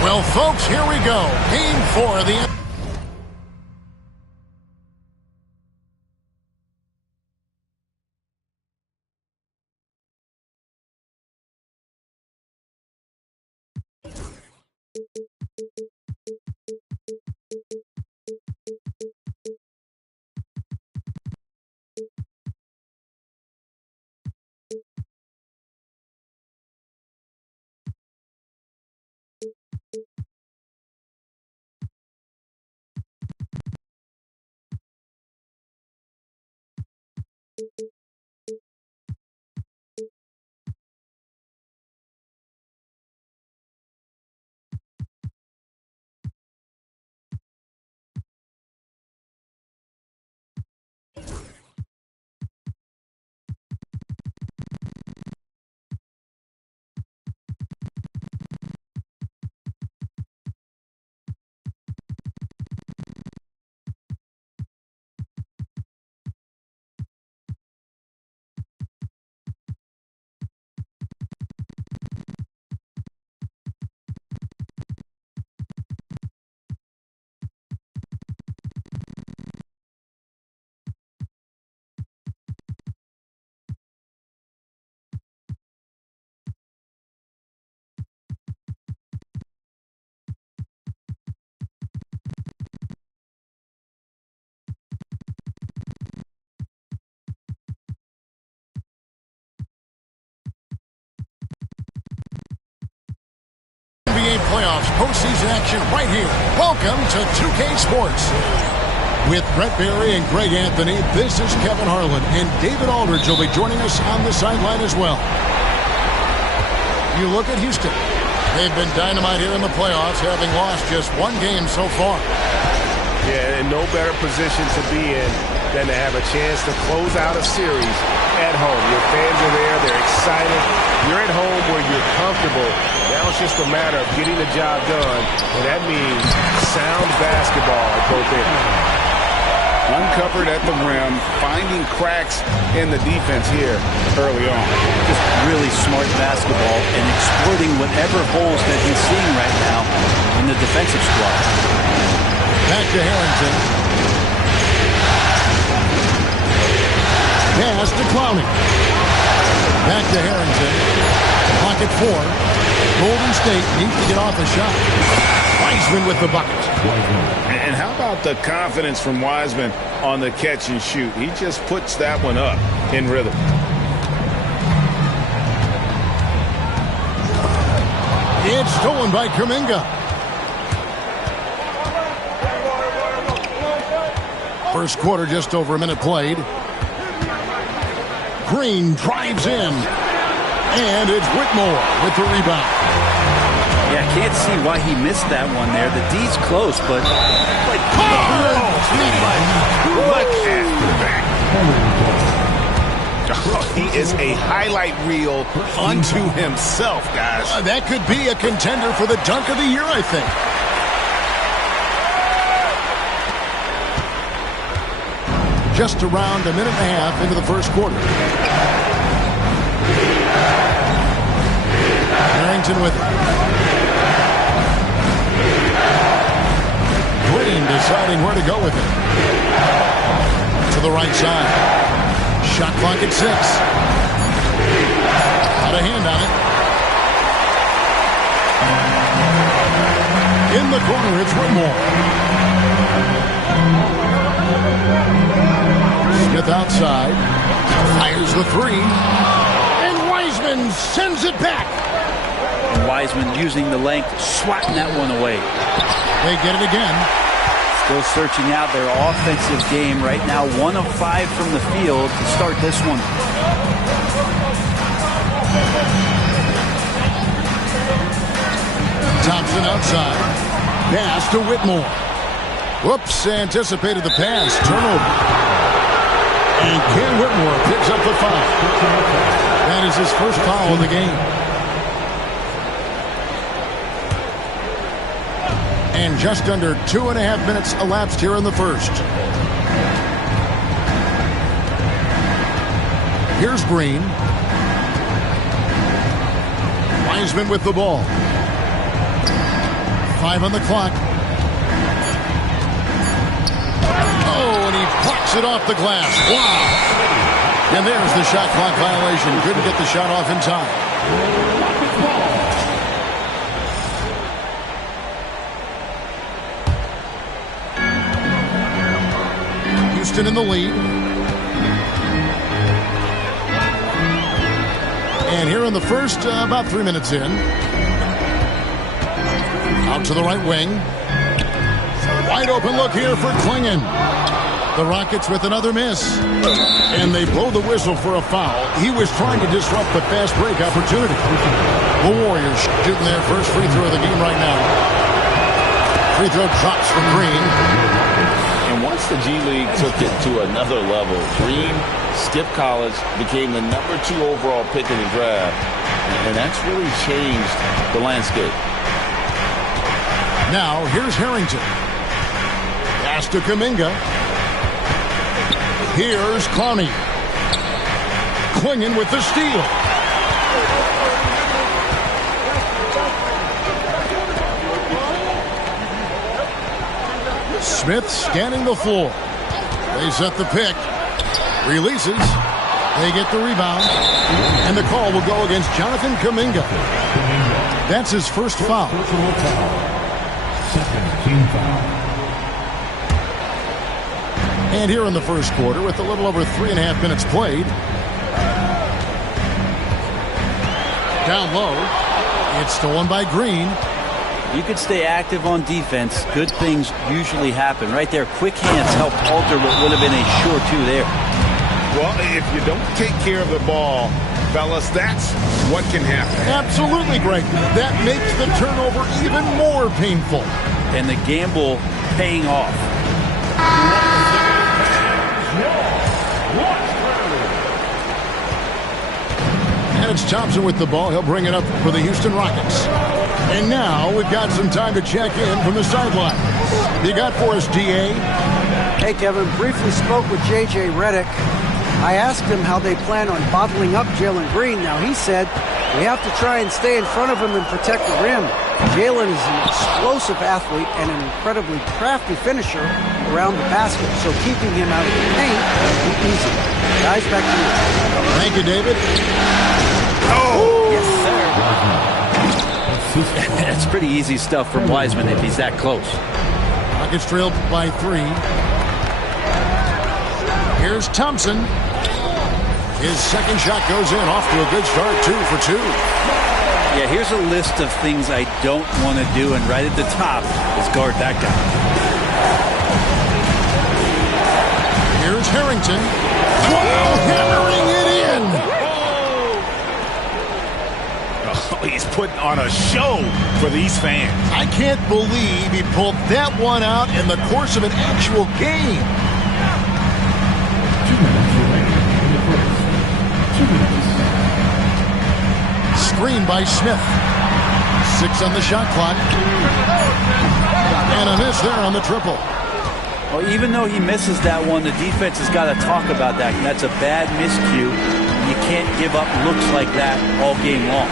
Well, folks, here we go. Game 4 of the NBA playoffs postseason action right here. Welcome to 2K Sports. With Brett Barry and Greg Anthony, this is Kevin Harlan, and David Aldridge will be joining us on the sideline as well. You look at Houston. They've been dynamite here in the playoffs, having lost just one game so far. Yeah, and no better position to be in than to have a chance to close out a series at home. Your fans are there. They're excited. You're at home where you're comfortable. Now it's just a matter of getting the job done, and that means sound basketball at both ends. Uncovered at the rim, finding cracks in the defense here early on. Just really smart basketball and exploiting whatever holes that he's seeing right now in the defensive squad. Back to Harrington. Pass to Clowney. Back to Harrington. Clock at 4. Golden State needs to get off a shot. Wiseman with the bucket. And how about the confidence from Wiseman on the catch and shoot? He just puts that one up in rhythm. It's stolen by Kuminga. First quarter, just over a minute played. Green drives in. And it's Whitmore with the rebound. Yeah, I can't see why he missed that one there. The D's close, but like he is a highlight reel unto himself, guys. That could be a contender for the dunk of the year, I think. Just around a minute and a half into the first quarter. Harrington with it. Green deciding where to go with it. To the right side. Shot clock at 6. Got a hand on it. In the corner, it's Whitmore. Smith outside. Fires the 3. And Wiseman sends it back. And Wiseman using the length, swatting that one away. They get it again. Still searching out their offensive game right now. 1 of 5 from the field to start this one. Thompson outside. Pass to Whitmore. Whoops, anticipated the pass. Turnover. And Ken Whitmore picks up the foul. That is his first foul of the game. And just under 2.5 minutes elapsed here in the first. Here's Green. Wiseman with the ball. 5 on the clock. Oh, and he plucks it off the glass. Wow. And there's the shot clock violation. Couldn't get the shot off in time. Houston in the lead. And here in the first, about 3 minutes in. Out to the right wing. Wide open look here for Klingon. The Rockets with another miss. And they blow the whistle for a foul. He was trying to disrupt the fast break opportunity. The Warriors shooting their first free throw of the game right now. Free throw drops for Green. And once the G League took it to another level, Green skipped college, became the #2 overall pick in the draft. And that's really changed the landscape. Now, here's Harrington. Pass to Kuminga. Here's Clowney. Klingon with the steal. Smith scanning the floor. They set the pick. Releases. They get the rebound. And the call will go against Jonathan Kuminga. That's his first foul. Second team foul. And here in the first quarter, with a little over 3.5 minutes played. Down low. It's stolen by Green. You could stay active on defense. Good things usually happen. Right there, quick hands help alter what would have been a sure two there. Well, if you don't take care of the ball, fellas, that's what can happen. Absolutely, Greg. That makes the turnover even more painful. And the gamble paying off. And it's Thompson with the ball. He'll bring it up for the Houston Rockets. And now we've got some time to check in from the sideline. You got for us, D.A.? Hey, Kevin. Briefly spoke with J.J. Redick. I asked him how they plan on bottling up Jalen Green. Now, he said we have to try and stay in front of him and protect the rim. Jalen is an explosive athlete and an incredibly crafty finisher around the basket, so keeping him out of the paint will be easy. Guys, back to you. Thank you, David. Oh! Yes, sir. That's pretty easy stuff from Wiseman if he's that close. Rockets trailed by 3. Here's Thompson. His second shot goes in, off to a good start, 2 for 2. Yeah, here's a list of things I don't want to do, and right at the top is guard that guy. Here's Harrington. Wow, hammering it in. Oh, he's putting on a show for these fans. I can't believe he pulled that one out in the course of an actual game. 2 minutes remaining in the first. 2 minutes. Screen by Smith. 6 on the shot clock. And a miss there on the triple. Well, even though he misses that one, the defense has got to talk about that. And that's a bad miscue. You can't give up looks like that all game long.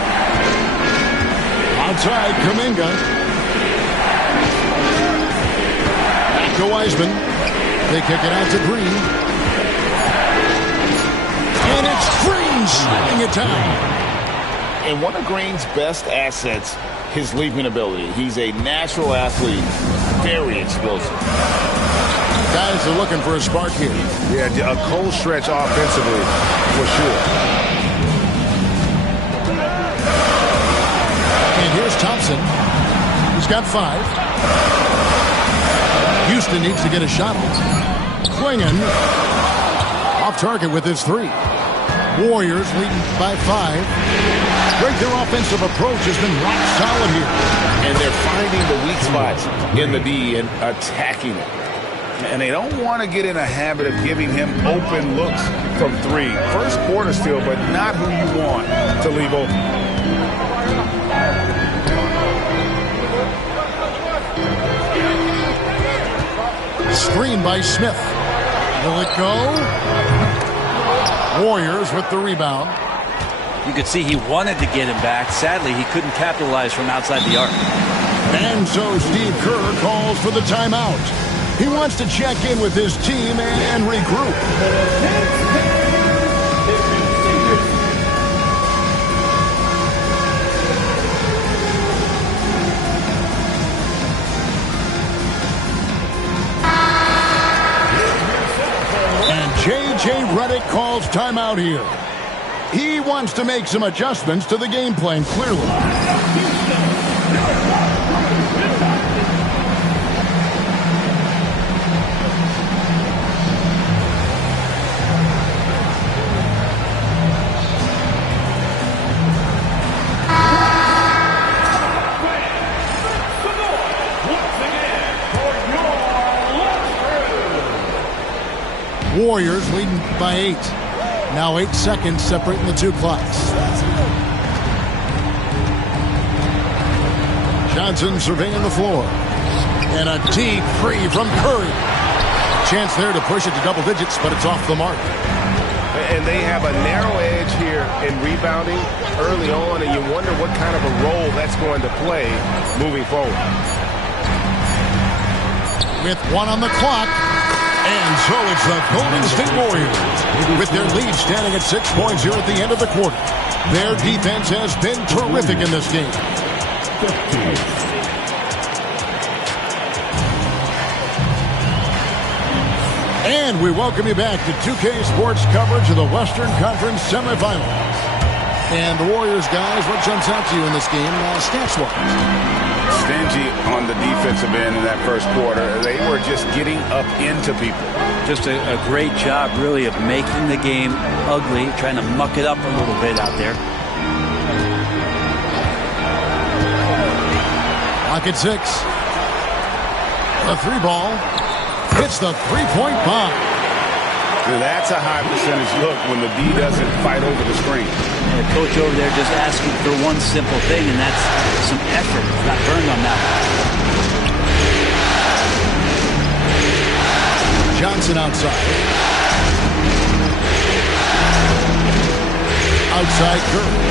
Outside, Kuminga. Back to Wiseman. They kick it out to Green. And it's Green shutting it down. And one of Green's best assets, his leaping ability. He's a natural athlete, very explosive. Guys are looking for a spark here. Yeah, a cold stretch offensively, for sure. And here's Thompson. He's got 5. Houston needs to get a shot. Klingon off target with his 3. Warriors leading by 5. Great, their offensive approach has been rock solid here. And they're finding the weak spots in the D and attacking it. And they don't want to get in a habit of giving him open looks from 3. First quarter still, but not who you want to leave open. Screen by Smith. Will it go? Warriors with the rebound. You could see he wanted to get him back. Sadly, he couldn't capitalize from outside the arc. And so Steve Kerr calls for the timeout. He wants to check in with his team and regroup. And J.J. Redick calls timeout here. He wants to make some adjustments to the game plan, clearly. Warriors leading by 8. Now 8 seconds separating the two clocks. Johnson surveying the floor. And a deep free from Curry. Chance there to push it to double digits, but it's off the mark. And they have a narrow edge here in rebounding early on, and you wonder what kind of a role that's going to play moving forward. With 1 on the clock. And so it's the Golden State Warriors with their lead standing at 6 points here at the end of the quarter. Their defense has been terrific in this game. And we welcome you back to 2K Sports coverage of the Western Conference semifinals. And the Warriors, guys, what jumps out to you in this game, stats-wise? Stingy on the defensive end in that first quarter. They were just getting up into people. Just a great job, really, of making the game ugly, trying to muck it up a little bit out there. Lock at 6. The 3 ball hits the 3-point bomb. That's a high percentage look when the D doesn't fight over the screen. And the coach over there just asking for one simple thing, and that's some effort. It's not burned on that one. Johnson outside. Outside Curry.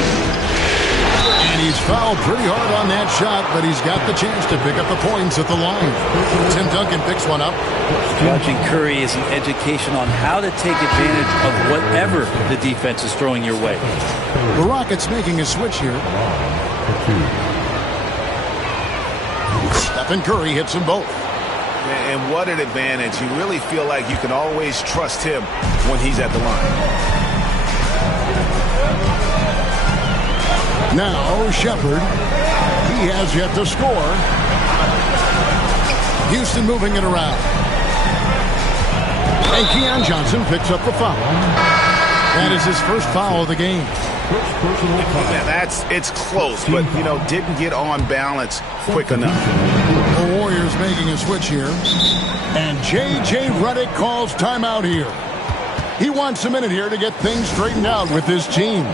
And he's fouled pretty hard on that shot, but he's got the chance to pick up the points at the line. Tim Duncan picks one up. Watching Curry is an education on how to take advantage of whatever the defense is throwing your way. The Rockets making a switch here. Stephen Curry hits them both. And what an advantage. You really feel like you can always trust him when he's at the line. Now Shepard. He has yet to score. Houston moving it around. And Keon Johnson picks up the foul. That is his first foul of the game. It's close, but, didn't get on balance quick enough. The Warriors making a switch here. And J.J. Redick calls timeout here. He wants a minute here to get things straightened out with his team.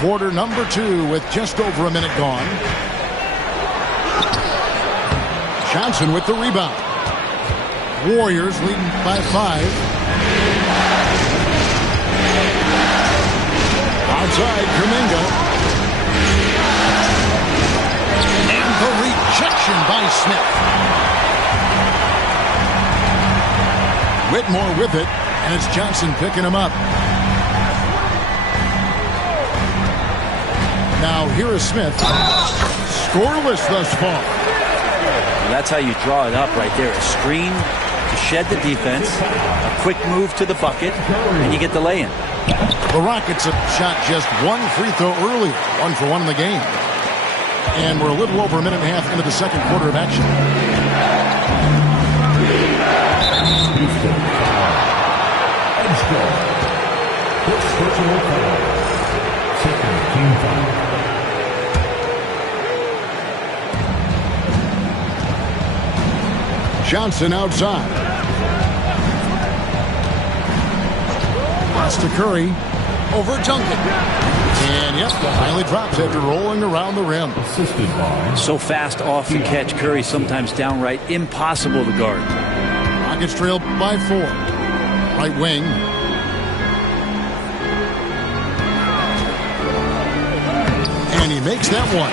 Quarter number 2 with just over a minute gone. Johnson with the rebound. Warriors leading by 5. Outside, Kuminga. And the rejection by Smith. Whitmore with it, and it's Johnson picking him up. Now here is Smith. Scoreless thus far. Well, that's how you draw it up right there. A screen to shed the defense, a quick move to the bucket, and you get the lay-in. The Rockets have shot just 1 free throw early. 1 for 1 in the game. And we're a little over a minute and a half into the second quarter of action. Johnson outside. Pass to Curry. Over Duncan. And yep, finally drops after rolling around the rim. Assisted by. So fast off the catch. Curry sometimes downright impossible to guard. Rockets trail by 4. Right wing. And he makes that one.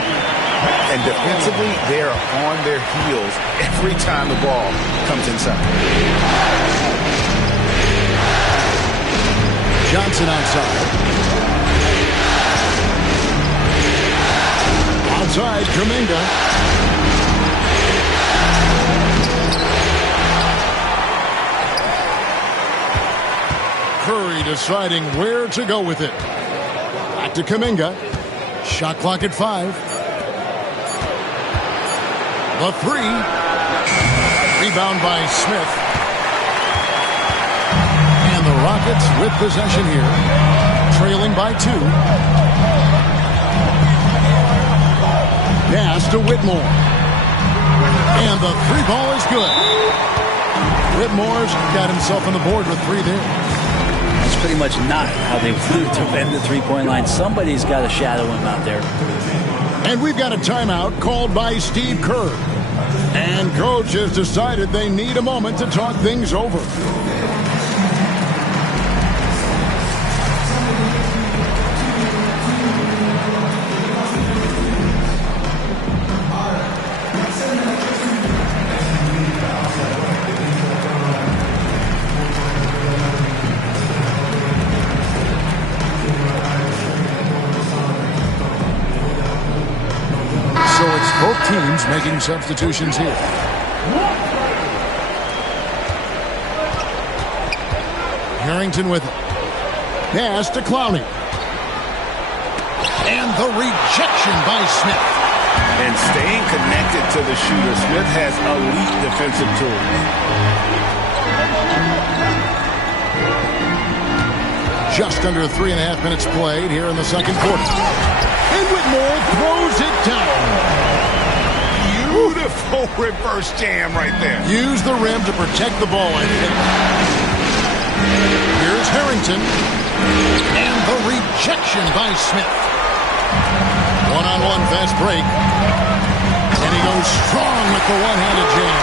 And defensively, they are on their heels every time the ball comes inside. Johnson outside. Outside, Kuminga. Curry deciding where to go with it. Back to Kuminga. Shot clock at 5. The 3. Rebound by Smith. And the Rockets with possession here. Trailing by 2. Pass to Whitmore. And the 3 ball is good. Whitmore's got himself on the board with 3 there. That's pretty much not how they would defend the three-point line. Somebody's got to shadow him out there. And we've got a timeout called by Steve Kerr. And coach has decided they need a moment to talk things over. Both teams making substitutions here. Harrington with it. Pass to Clowney. And the rejection by Smith. And staying connected to the shooter, Smith has elite defensive tools. Just under 3.5 minutes played here in the second quarter. And Whitmore throws it down. Beautiful reverse jam right there. Use the rim to protect the ball, I think. Here's Harrington. And the rejection by Smith. One-on-one fast break. And he goes strong with the one-handed jam.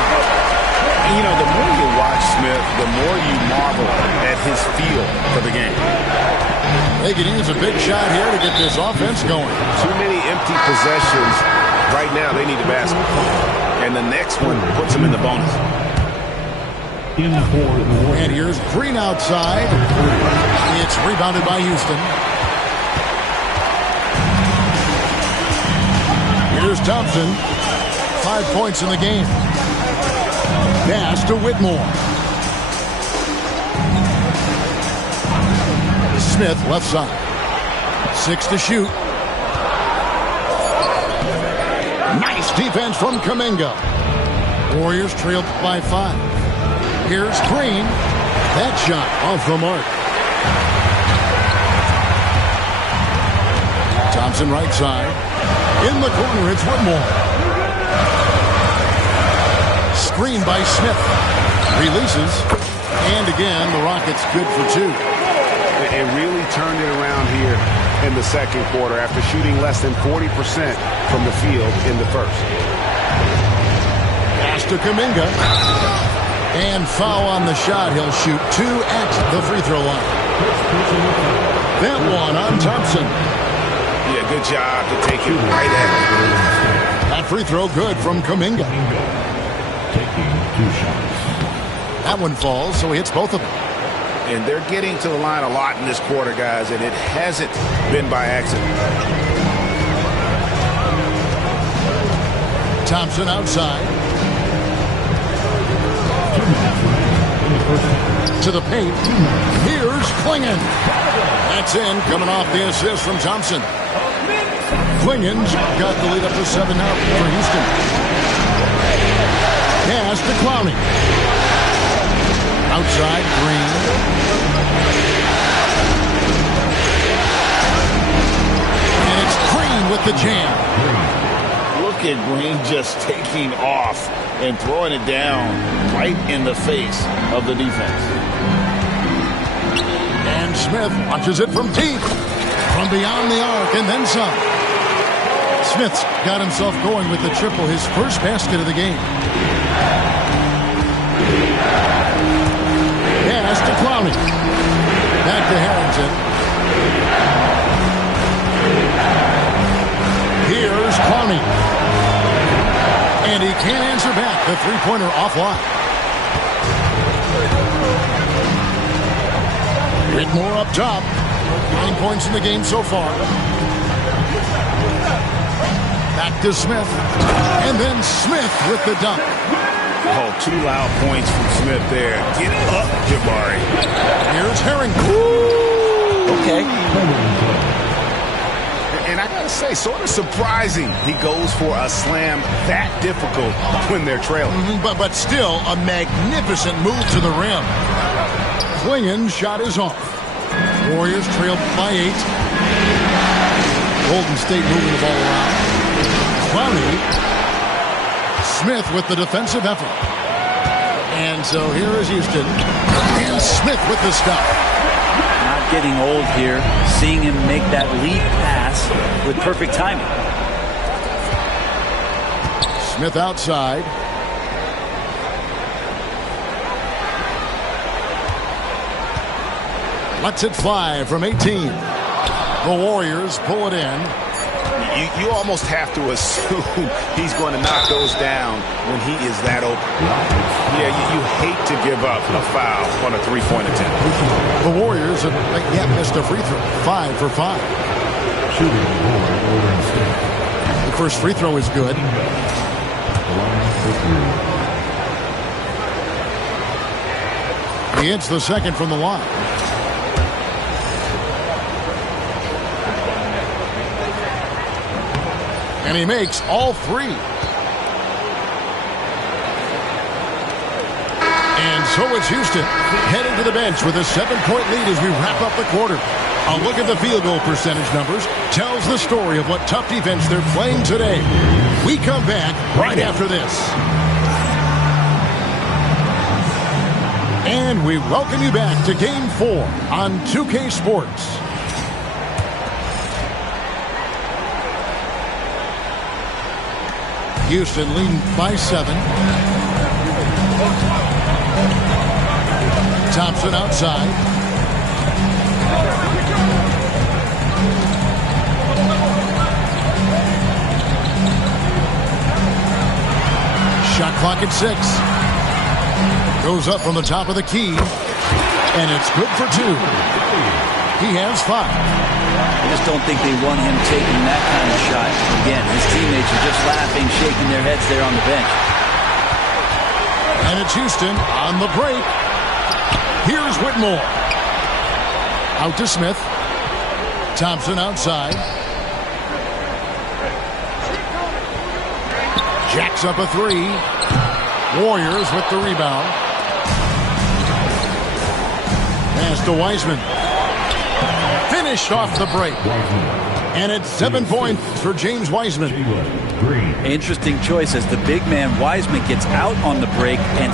You know, the more you watch Smith, the more you marvel at his feel for the game. They could use a big shot here to get this offense going. Too many empty possessions. Right now, they need a basket. And the next one puts them in the bonus. And here's Green outside. It's rebounded by Houston. Here's Thompson. 5 points in the game. Pass to Whitmore. Smith left side. 6 to shoot. Nice defense from Kuminga. Warriors trailed by 5. Here's Green. That shot off the mark. Thompson right side. In the corner, it's Whitmore. Screen by Smith. Releases. And again, the Rockets good for 2. It really turned it around here in the second quarter after shooting less than 40% from the field in the first. Pass to Kuminga. And foul on the shot. He'll shoot 2 at the free throw line. That one on Thompson. Yeah, good job to take it right at it. That free throw good from Kuminga. Taking 2 shots. That one falls, so he hits both of them. And they're getting to the line a lot in this quarter, guys, and it hasn't been by accident. Thompson outside. To the paint. Here's Klingon. That's in, coming off the assist from Thompson. Klingon's got the lead up to 7 now for Houston. Pass to Clowney. Outside, Green. And it's Green with the jam. Look at Green just taking off and throwing it down right in the face of the defense. And Smith launches it from deep, from beyond the arc, and then some. Smith's got himself going with the triple, his first basket of the game. Pass to Clowney. Back to Harrington. Here's Clowney. And he can't answer back. The three-pointer offline. Whitmore up top. 9 points in the game so far. Back to Smith. And then Smith with the dunk. Oh, 2 loud points from Smith there. Get up, Jabari. Here's Harrington. Okay. And I got to say, sort of surprising he goes for a slam that difficult when they're trailing. But still a magnificent move to the rim. Klingen's shot is off. Warriors trailed by 8. Golden State moving the ball around. Clowney. Smith with the defensive effort. And so here is Houston. And Smith with the stop. Not getting old here. Seeing him make that lead pass with perfect timing. Smith outside. Lets it fly from 18. The Warriors pull it in. You almost have to assume he's going to knock those down when he is that open. Yeah, you hate to give up a foul on a three-point attempt. The Warriors have yet missed a free throw. 5 for 5. Shooting Golden State. The first free throw is good. He hits the second from the line. And he makes all 3. And so it's Houston heading to the bench with a 7-point lead as we wrap up the quarter. A look at the field goal percentage numbers tells the story of what tough defense they're playing today. We come back right after this. And we welcome you back to Game 4 on 2K Sports. Houston leading by 7. Thompson outside. Shot clock at 6. Goes up from the top of the key. And it's good for 2. He has 5. I just don't think they want him taking that kind of shot. Again, his teammates are just laughing, shaking their heads there on the bench. And it's Houston on the break. Here's Whitmore. Out to Smith. Thompson outside. Jacks up a 3. Warriors with the rebound. Pass to Wiseman. Finished off the break. And it's 7 points for James Wiseman. Interesting choice as the big man Wiseman gets out on the break and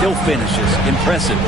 still finishes. Impressive.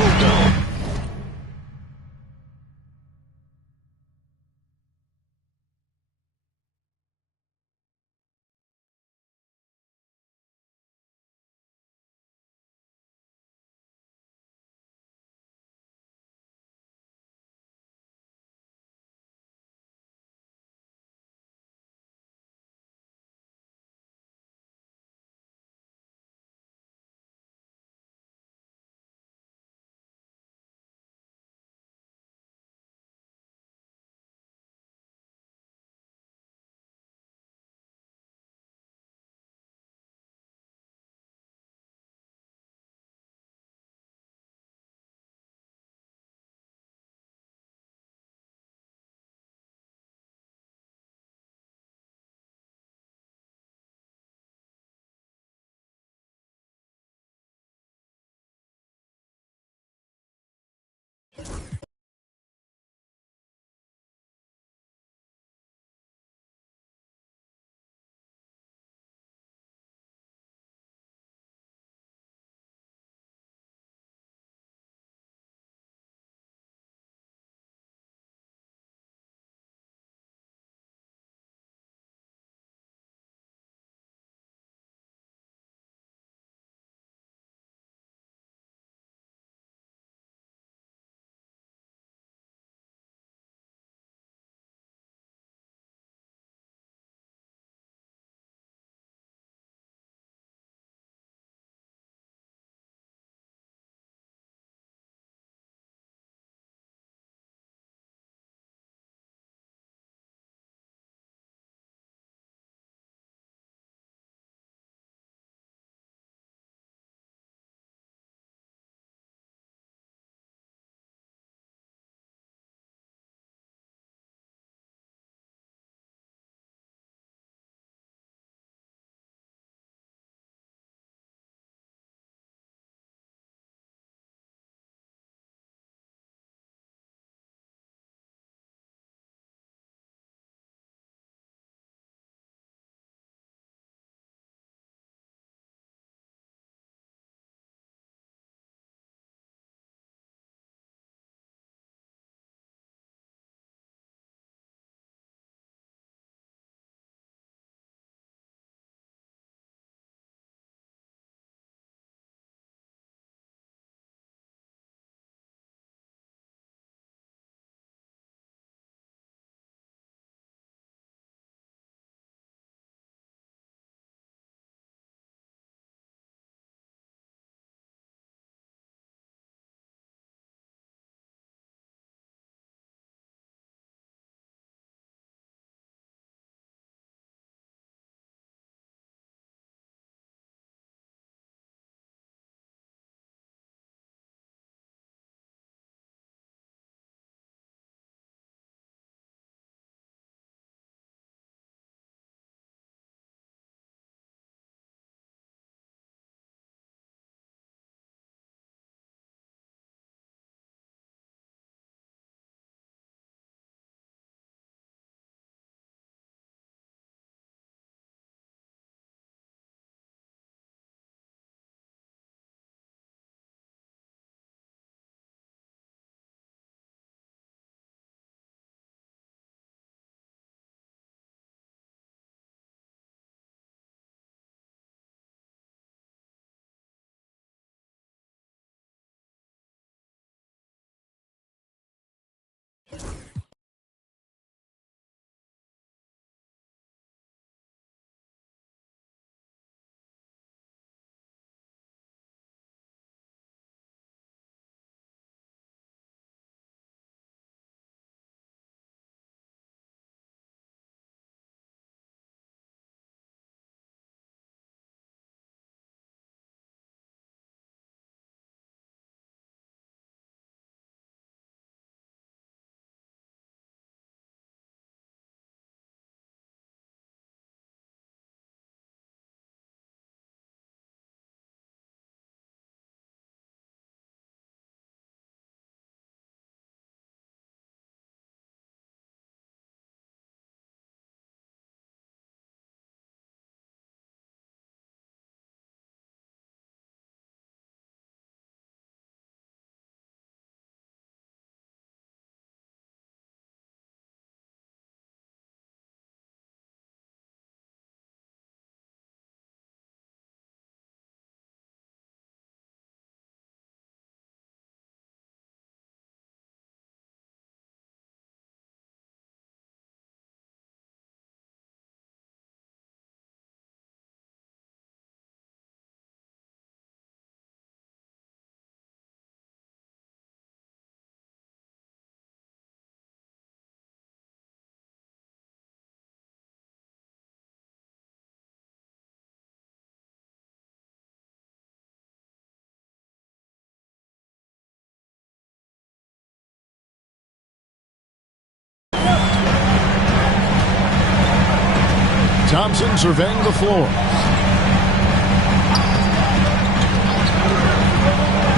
Thompson surveying the floor.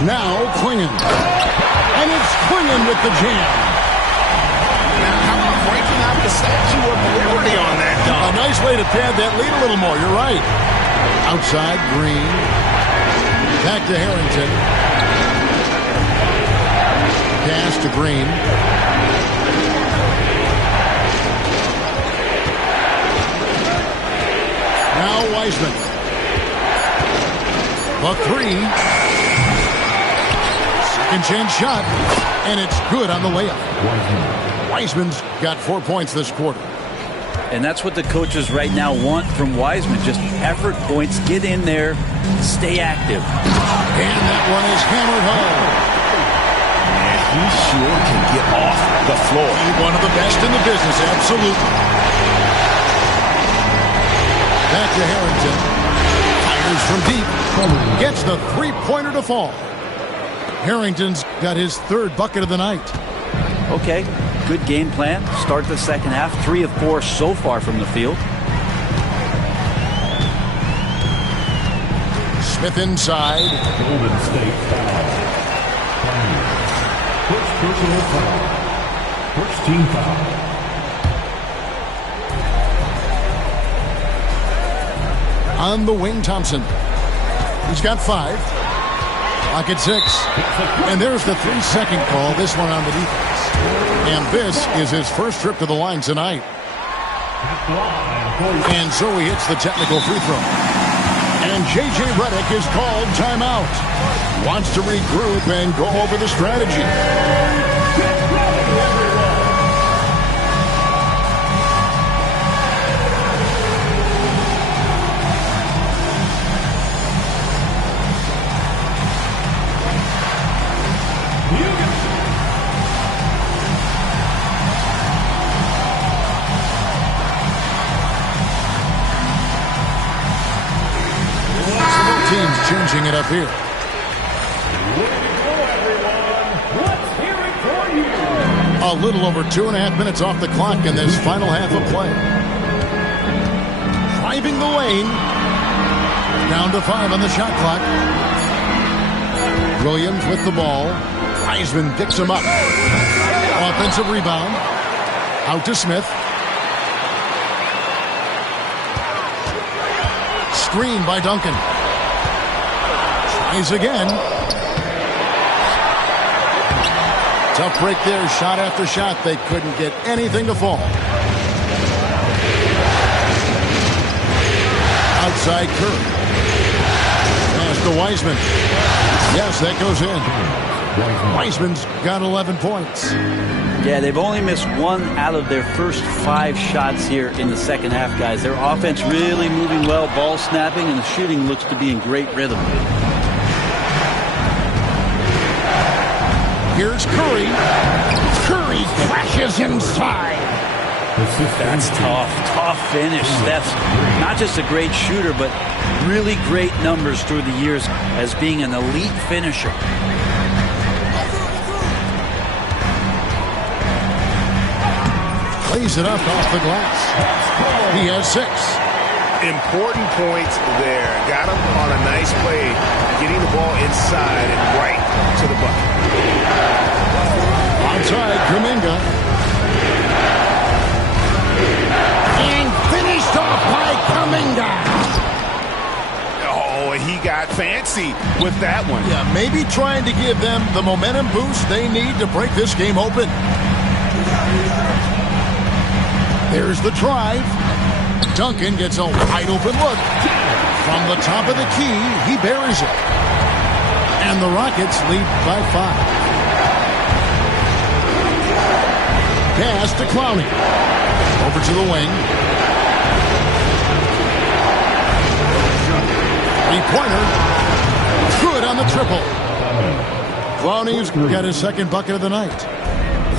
Now Klingon. And it's Klingon with the jam. Now, how about breaking out the Statue of Liberty on that dunk? A nice way to pad that lead a little more. You're right. Outside, Green. Back to Harrington. Pass to Green. Now Wiseman. The three. Second chance shot. And it's good on the layup. Wiseman's got 4 points this quarter. And that's what the coaches right now want from Wiseman. Just effort points. Get in there. Stay active. And that one is hammered home. And he sure can get off the floor. He's one of the best in the business, absolutely. Back to Harrington. Fires from deep. Gets the three-pointer to fall. Harrington's got his third bucket of the night. Okay, good game plan. Start the second half. 3 of 4 so far from the field. Smith inside. Golden State foul. First personal foul. First team foul. On the wing, Thompson. He's got 5. Clock at 6. And there's the 3-second call. This one on the defense. And this is his first trip to the line tonight. And so he hits the technical free throw. And J.J. Redick is called timeout. Wants to regroup and go over the strategy. Teams changing it up here. A little over 2.5 minutes off the clock in this final half of play. Driving the lane. Down to 5 on the shot clock. Williams with the ball. Wiseman picks him up. Offensive rebound. Out to Smith. Screen by Duncan. Tries again. Tough break there. Shot after shot. They couldn't get anything to fall. Outside Curry. Pass to Wiseman. Yes, that goes in. Wiseman's got 11 points. Yeah, they've only missed 1 out of their first 5 shots here in the second half, guys. Their offense really moving well, ball snapping, and the shooting looks to be in great rhythm. Here's Curry. Curry crashes inside. That's tough finish. That's not just a great shooter, but really great numbers through the years as being an elite finisher. Plays it up off the glass. He has 6. Important points there. Got him on a nice play, getting the ball inside and right to the bucket. Outside, Kuminga. And finished off by Kuminga. Oh, and he got fancy with that one. Yeah, maybe trying to give them the momentum boost they need to break this game open. There's the drive. Duncan gets a wide open look. From the top of the key, he buries it. And the Rockets lead by 5. Pass to Clowney. Over to the wing. 3-pointer. Good on the triple. Clowney's got his second bucket of the night.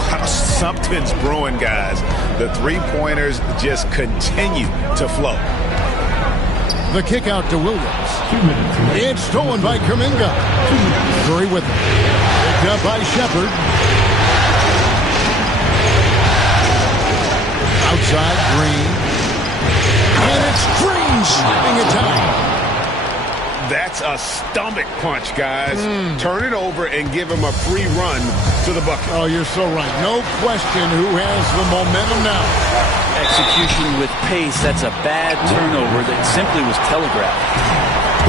Wow, something's brewing, guys. The 3-pointers just continue to flow. The kick out to Williams. It's stolen by Kuminga. Curry with it. Picked up by Shepard. Outside, Green. And it's Green slapping it down. That's a stomach punch, guys. Turn it over and give him a free run to the bucket. Oh, you're so right. No question who has the momentum now. Execution with pace. That's a bad turnover that simply was telegraphed.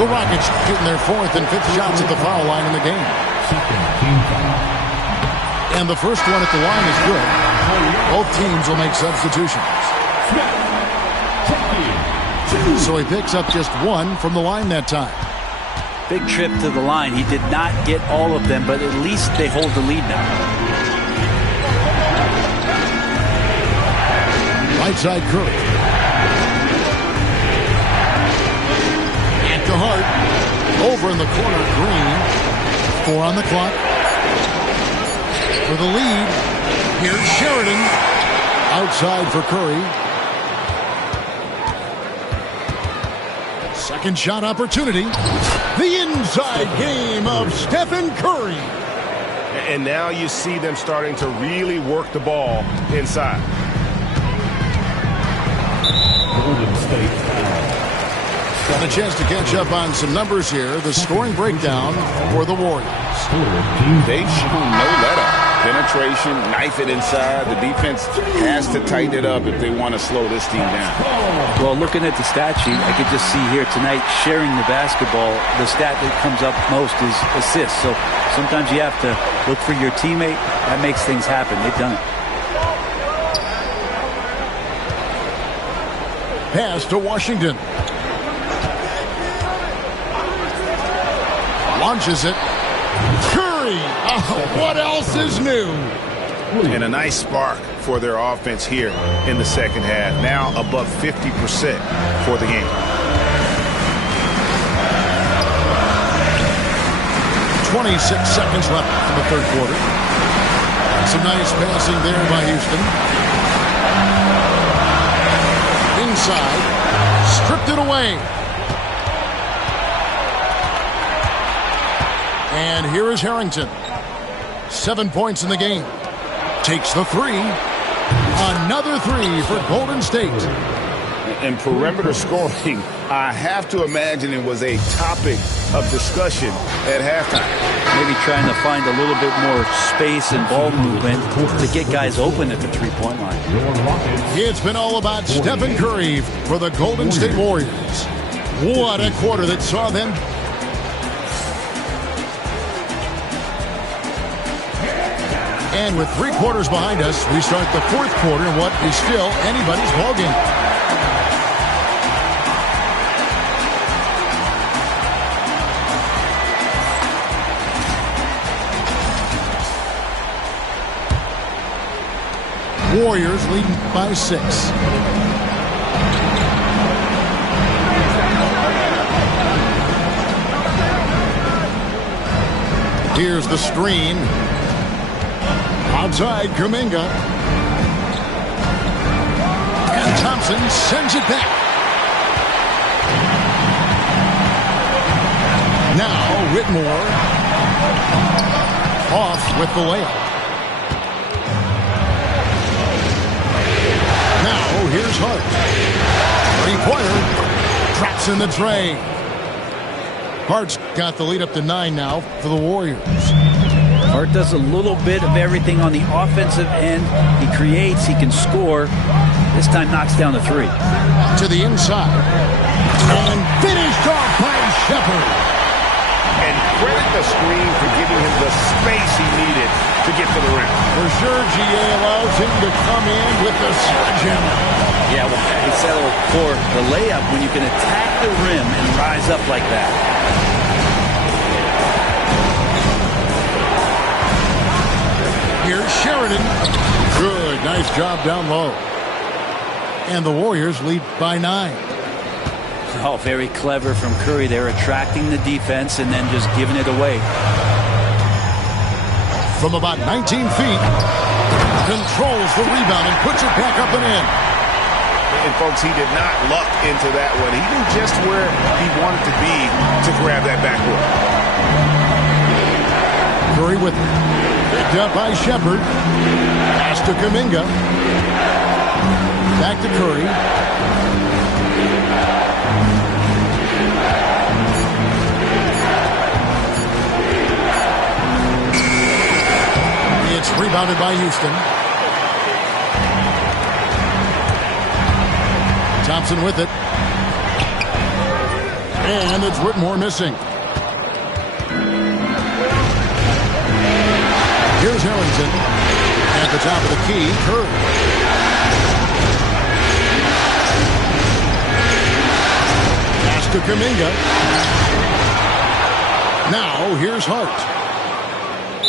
The Rockets getting their 4th and 5th shots at the foul line in the game. And the first one at the line is good. Both teams will make substitutions. So he picks up just 1 from the line that time. Big trip to the line. He did not get all of them, but at least they hold the lead now. Right side Curry. At the heart. Over in the corner, Green. 4 on the clock. For the lead, here's Sheridan. Outside for Curry. Second shot opportunity. The inside game of Stephen Curry. And now you see them starting to really work the ball inside. Got a chance to catch up on some numbers here. The scoring breakdown for the Warriors. They've shown no let-up. Penetration, knife it inside. The defense has to tighten it up if they want to slow this team down. Well, looking at the stat sheet, I could just see here tonight sharing the basketball. The stat that comes up most is assists. So sometimes you have to look for your teammate. That makes things happen. They've done it. Pass to Washington. Launches it. Curry! Oh, what else is new? And a nice spark for their offense here in the second half. Now above 50% for the game. 26 seconds left in the third quarter. Some nice passing there by Houston. Inside. Stripped it away. And here is Harrington. 7 points in the game. Takes the 3. Another 3 for Golden State. And perimeter scoring, I have to imagine it was a topic of discussion at halftime. Maybe trying to find a little bit more space and ball movement to get guys open at the three-point line. It's been all about Stephen Curry for the Golden State Warriors. What a quarter that saw them. And with 3 quarters behind us, we start the fourth quarter in what is still anybody's ballgame. Warriors leading by 6. Here's the screen. Outside, Kuminga. And Thompson sends it back. Now, Whitmore. Off with the layup. Now, here's Hart. 3-pointer. Traps in the tray. Hart's got the lead up to 9 now for the Warriors. Hart does a little bit of everything on the offensive end. He creates, he can score. This time knocks down the 3. To the inside. And finished off by Shepard. And credit the screen for giving him the space he needed to get to the rim. For sure, GA allows him to come in with the sledgehammer. Yeah, well, he settled for the layup when you can attack the rim and rise up like that. Here's Sheridan. Good. Nice job down low. And the Warriors lead by 9. Oh, very clever from Curry. They're attracting the defense and then just giving it away. From about 19 feet, controls the rebound and puts it back up and in. And, folks, he did not luck into that one. He knew just where he wanted to be to grab that backboard. Curry with it. Picked up by Shepard. Pass to Kuminga. Back to Curry. It's rebounded by Houston. Thompson with it. And it's Whitmore missing. Here's Harrington. At the top of the key, Curry. Pass to Kuminga. Now here's Hart.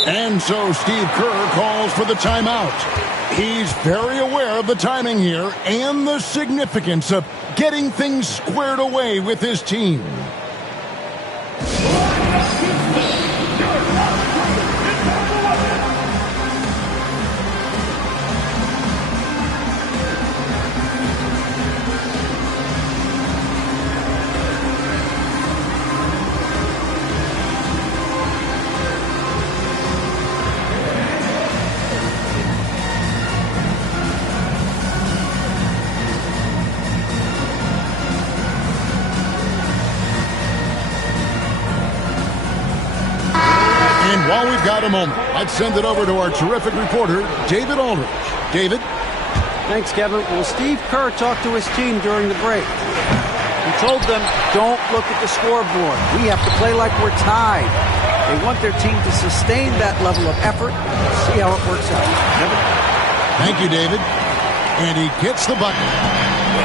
And so Steve Kerr calls for the timeout. He's very aware of the timing here and the significance of getting things squared away with his team. While we've got a moment, let's send it over to our terrific reporter, David Aldridge. David? Thanks, Kevin. Well, Steve Kerr talked to his team during the break. He told them, don't look at the scoreboard. We have to play like we're tied. They want their team to sustain that level of effort. See how it works out. Kevin? Thank you, David. And he gets the bucket.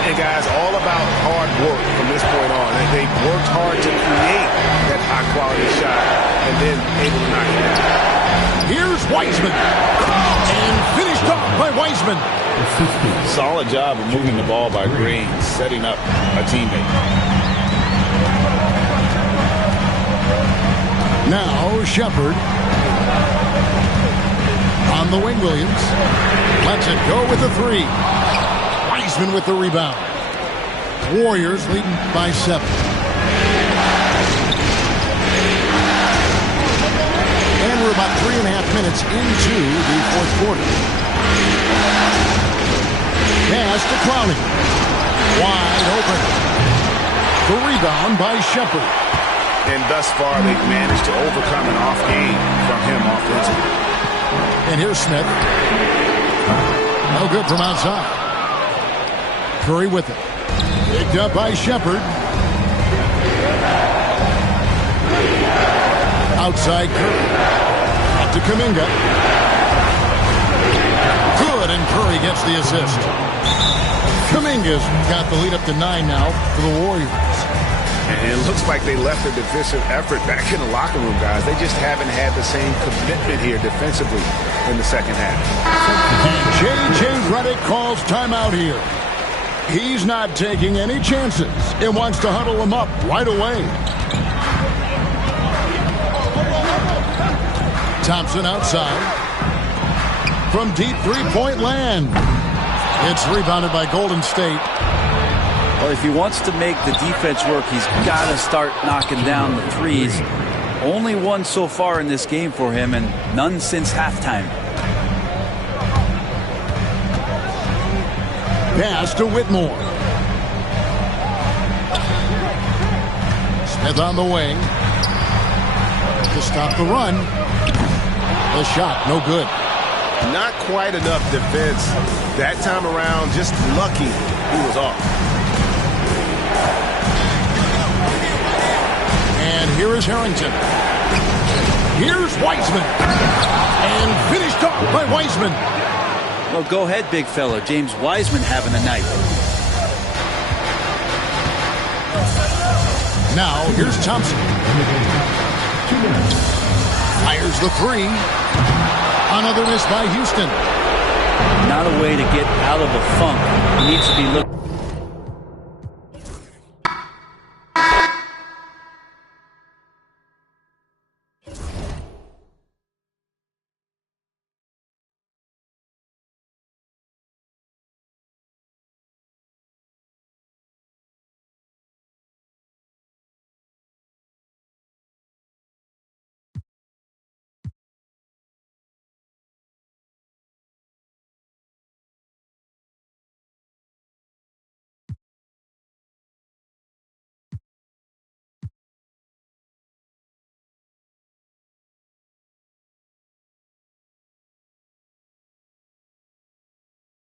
And guys, all about hard work from this point on. They worked hard to create that high-quality shot and then able to knock it down. Here's Wiseman. And finished off by Wiseman. Solid job of moving the ball by Green, setting up a teammate. Now Shepard. On the wing, Williams. Lets it go with the three. Wiseman with the rebound. Warriors leading by 7. And we're about 3.5 minutes into the fourth quarter. Pass to Clowney. Wide open. The rebound by Shepard. And thus far, they've managed to overcome an off game from him offensively. And here's Smith. No good from outside. Curry with it. Picked up by Shepard. Outside Curry. Up to Kuminga. Good, and Curry gets the assist. Kuminga's got the lead up to 9 now for the Warriors. And it looks like they left their defensive effort back in the locker room, guys. They just haven't had the same commitment here defensively in the second half. And J.J. Redick calls timeout here. He's not taking any chances and wants to huddle him up right away. Thompson outside. From deep three-point land. It's rebounded by Golden State. Well, if he wants to make the defense work, he's got to start knocking down the threes. Only one so far in this game for him, and none since halftime. Pass to Whitmore. Smith on the wing. To stop the run. The shot, no good. Not quite enough defense. That time around, just lucky he was off. And here is Harrington. Here's Wiseman. And finished off by Wiseman. Well, go ahead, big fella. James Wiseman having a night. Now, here's Thompson. Fires the three. Another miss by Houston. Not a way to get out of a funk. He needs to be looking.